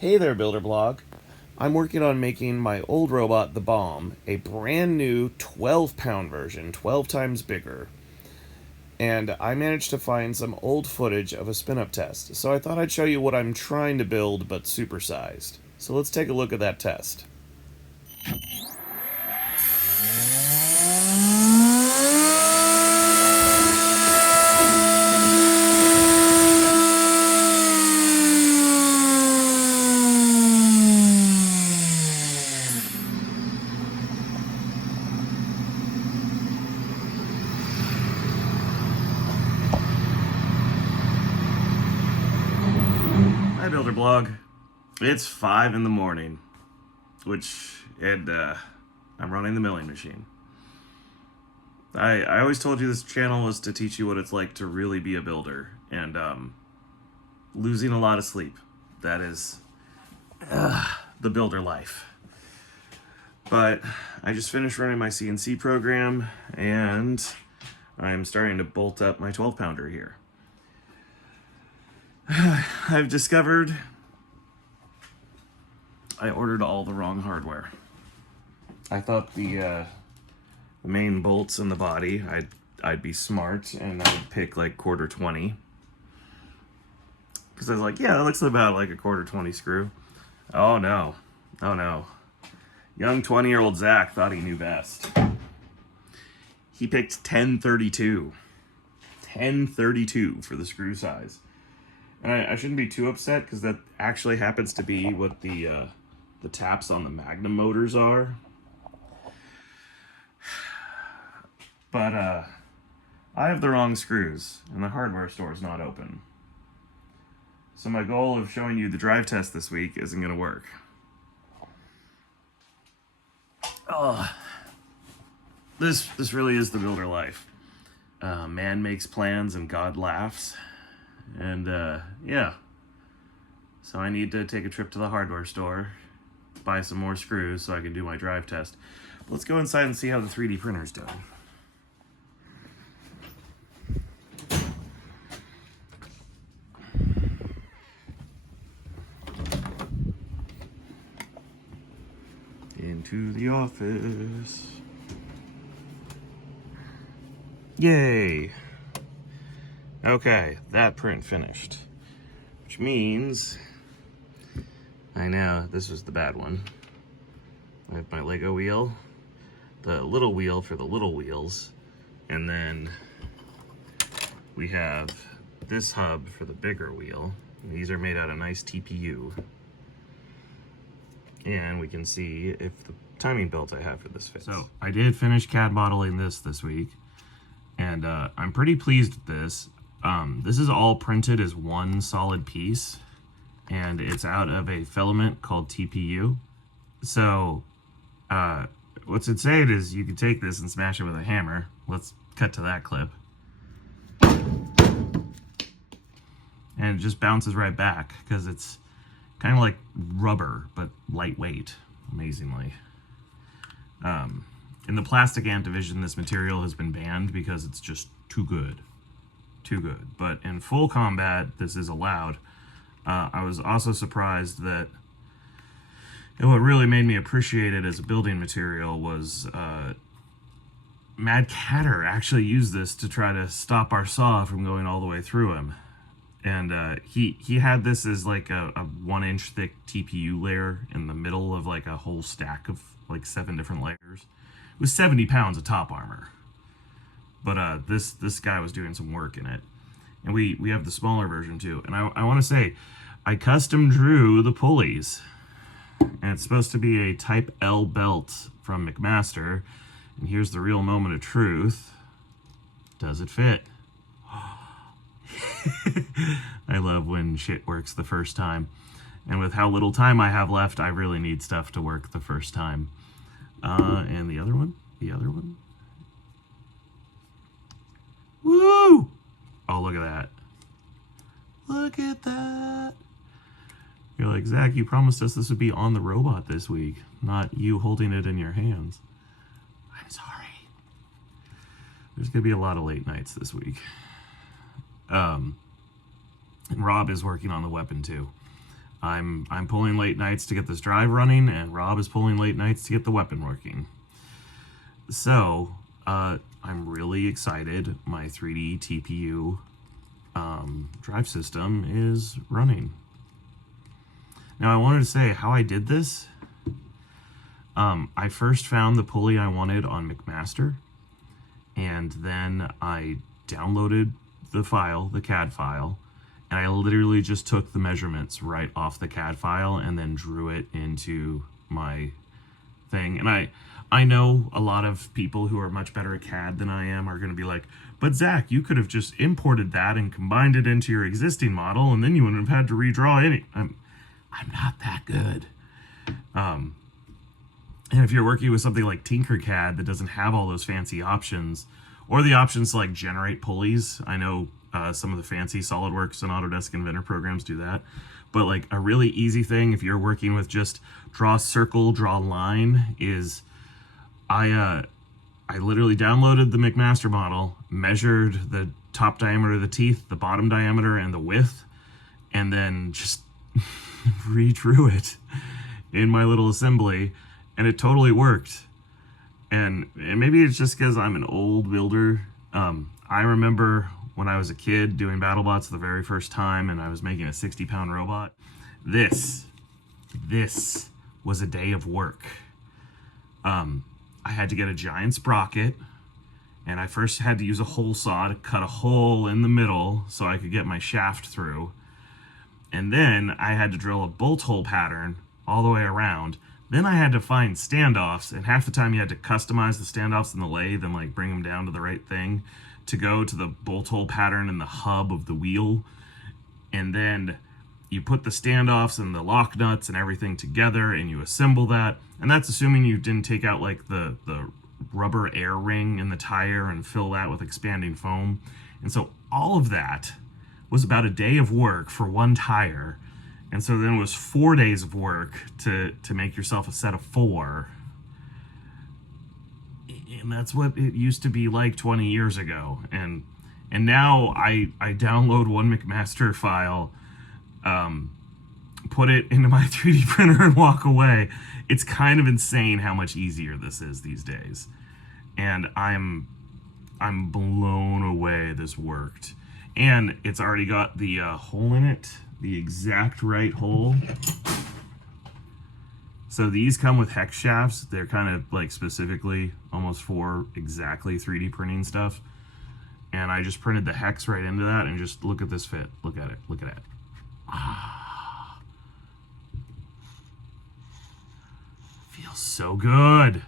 Hey there, Builder Blog. I'm working on making my old robot, the Bomb, a brand new 12-pound version, 12 times bigger. And I managed to find some old footage of a spin-up test, so I thought I'd show you what I'm trying to build but supersized. So let's take a look at that test. Hi, Builder Blog. It's 5 in the morning, and I'm running the milling machine. I always told you this channel was to teach you what it's like to really be a builder, and losing a lot of sleep. That is the builder life. But I just finished running my CNC program, and I'm starting to bolt up my 12-pounder here. I've discovered I ordered all the wrong hardware. I thought the main bolts in the body, I'd be smart and I'd pick like quarter 20. Because I was like, yeah, that looks about like a quarter 20 screw. Oh no. Oh no. Young 20-year-old Zach thought he knew best. He picked 1032. 1032 for the screw size. And I shouldn't be too upset because that actually happens to be what the taps on the Magnum motors are. But I have the wrong screws and the hardware store is not open. So my goal of showing you the drive test this week isn't going to work. Oh, this really is the builder life. Man makes plans and God laughs. And yeah, so I need to take a trip to the hardware store, buy some more screws so I can do my drive test. Let's go inside and see how the 3D printer's doing. Into the office. Yay! Okay, that print finished. Which means, I know, this was the bad one. I have my Lego wheel, the little wheel for the little wheels, and then we have this hub for the bigger wheel. These are made out of nice TPU. And we can see if the timing belt I have for this fits. So, I did finish CAD modeling this week, and I'm pretty pleased with this. This is all printed as one solid piece, and it's out of a filament called TPU. So, what's insane is you can take this and smash it with a hammer. Let's cut to that clip. And it just bounces right back, because it's kind of like rubber, but lightweight, amazingly. In the plastic ant division, this material has been banned because it's just too good. Too good. But in full combat, this is allowed. I was also surprised that what really made me appreciate it as a building material was Mad Catter actually used this to try to stop our saw from going all the way through him. And he had this as like a 1-inch thick TPU layer in the middle of like a whole stack of like 7 different layers. It was 70 pounds of top armor. But this guy was doing some work in it. And we have the smaller version too. And I want to say, I custom drew the pulleys. And it's supposed to be a Type L belt from McMaster. And here's the real moment of truth. Does it fit? I love when shit works the first time. And with how little time I have left, I really need stuff to work the first time. And the other one? Woo! Oh, look at that. Look at that. You're like, Zach, you promised us this would be on the robot this week, not you holding it in your hands. I'm sorry. There's going to be a lot of late nights this week. And Rob is working on the weapon too. I'm pulling late nights to get this drive running, and Rob is pulling late nights to get the weapon working. So, I'm really excited. My 3D TPU drive system is running. Now, I wanted to say how I did this. I first found the pulley I wanted on McMaster, and then I downloaded the file, the CAD file, and I literally just took the measurements right off the CAD file and then drew it into my thing. And I know a lot of people who are much better at CAD than I am are going to be like, but Zach, you could have just imported that and combined it into your existing model, and then you wouldn't have had to redraw any. I'm not that good. And if you're working with something like Tinkercad that doesn't have all those fancy options, or the options to like generate pulleys, I know some of the fancy SolidWorks and Autodesk Inventor programs do that. But like a really easy thing, if you're working with just draw circle, draw line, is I literally downloaded the McMaster model, measured the top diameter of the teeth, the bottom diameter, and the width, and then just redrew it in my little assembly, and it totally worked. And maybe it's just because I'm an old builder. I remember when I was a kid doing Battlebots the very first time, and I was making a 60-pound robot. This was a day of work. I had to get a giant sprocket, and I first had to use a hole saw to cut a hole in the middle so I could get my shaft through. And then I had to drill a bolt hole pattern all the way around. Then I had to find standoffs, and half the time you had to customize the standoffs in the lathe and like bring them down to the right thing to go to the bolt hole pattern in the hub of the wheel. And then you put the standoffs and the lock nuts and everything together and you assemble that. And that's assuming you didn't take out like the rubber air ring in the tire and fill that with expanding foam. And so all of that was about a day of work for one tire. And so then it was 4 days of work to make yourself a set of 4. And that's what it used to be like 20 years ago. And now I download one McMaster file, put it into my 3D printer and walk away. It's kind of insane how much easier this is these days. And I'm blown away this worked. And it's already got the hole in it, the exact right hole. So these come with hex shafts. They're kind of like specifically almost for exactly 3D printing stuff. And I just printed the hex right into that, and just look at this fit. Look at it. Look at it. Ah. Feels so good.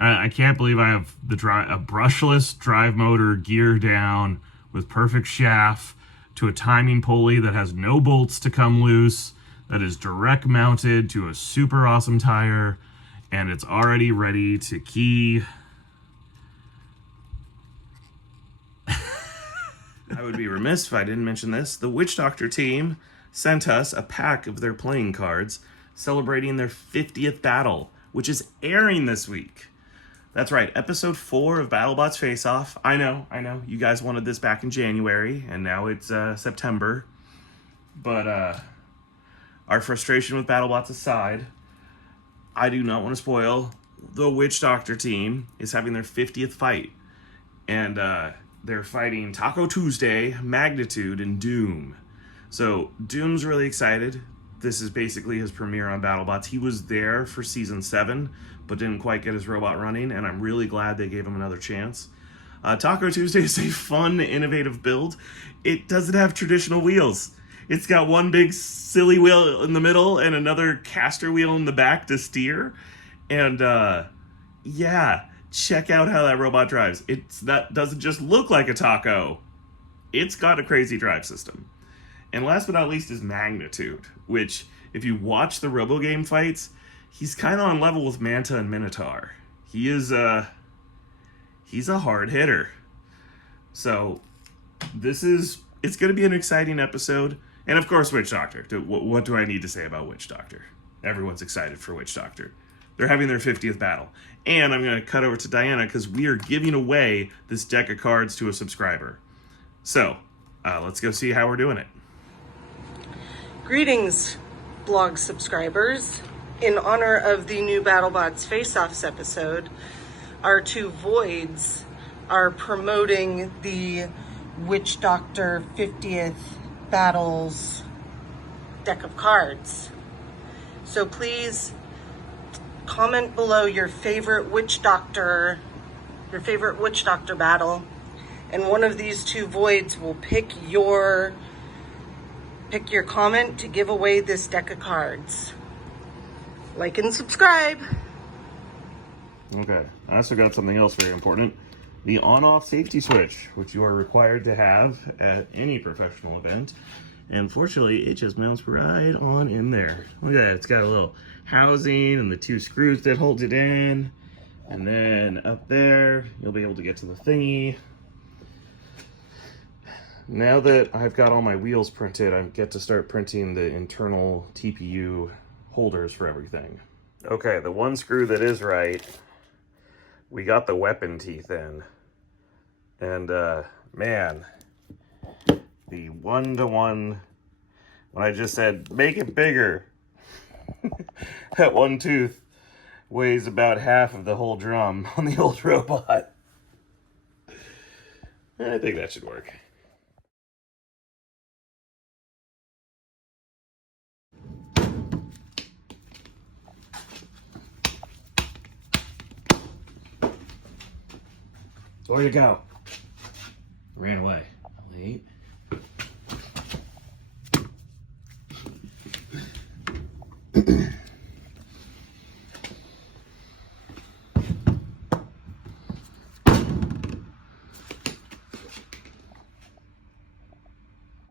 I can't believe I have a brushless drive motor gear down with perfect shaft to a timing pulley that has no bolts to come loose, that is direct mounted to a super awesome tire, and it's already ready to key. I would be remiss if I didn't mention this. The Witch Doctor team sent us a pack of their playing cards celebrating their 50th battle, which is airing this week. That's right, episode 4 of Battlebot's Face-Off. I know, you guys wanted this back in January, and now it's September. But our frustration with Battlebots aside, I do not want to spoil. The Witch Doctor team is having their 50th fight, and they're fighting Taco Tuesday, Magnitude, and Doom. So Doom's really excited. This is basically his premiere on Battlebots. He was there for season 7, but didn't quite get his robot running, and I'm really glad they gave him another chance. Taco Tuesday is a fun, innovative build. It doesn't have traditional wheels. It's got one big silly wheel in the middle and another caster wheel in the back to steer. And yeah, check out how that robot drives. That doesn't just look like a taco. It's got a crazy drive system. And last but not least is Magnitude, which, if you watch the Robogame fights, he's kind of on level with Manta and Minotaur. He's a hard hitter. So it's going to be an exciting episode. And of course, Witch Doctor. What do I need to say about Witch Doctor? Everyone's excited for Witch Doctor. They're having their 50th battle. And I'm going to cut over to Diana because we are giving away this deck of cards to a subscriber. So let's go see how we're doing it. Greetings. blog subscribers. In honor of the new Battlebots Face-offs episode, our two voids are promoting the Witch Doctor 50th Battles deck of cards. So please comment below your favorite Witch Doctor battle, and one of these two voids will pick your comment to give away this deck of cards. Like and subscribe. Okay, I also got something else very important. The on-off safety switch, which you are required to have at any professional event. And fortunately, it just mounts right on in there. Look at that, it's got a little housing and the two screws that hold it in. And then up there, you'll be able to get to the thingy. Now that I've got all my wheels printed, I get to start printing the internal TPU holders for everything. Okay, the one screw that is right, we got the weapon teeth in. And man, the 1-to-1, when I just said, make it bigger, that one tooth weighs about half of the whole drum on the old robot. I think that should work. Where'd you go? Ran away. Wait.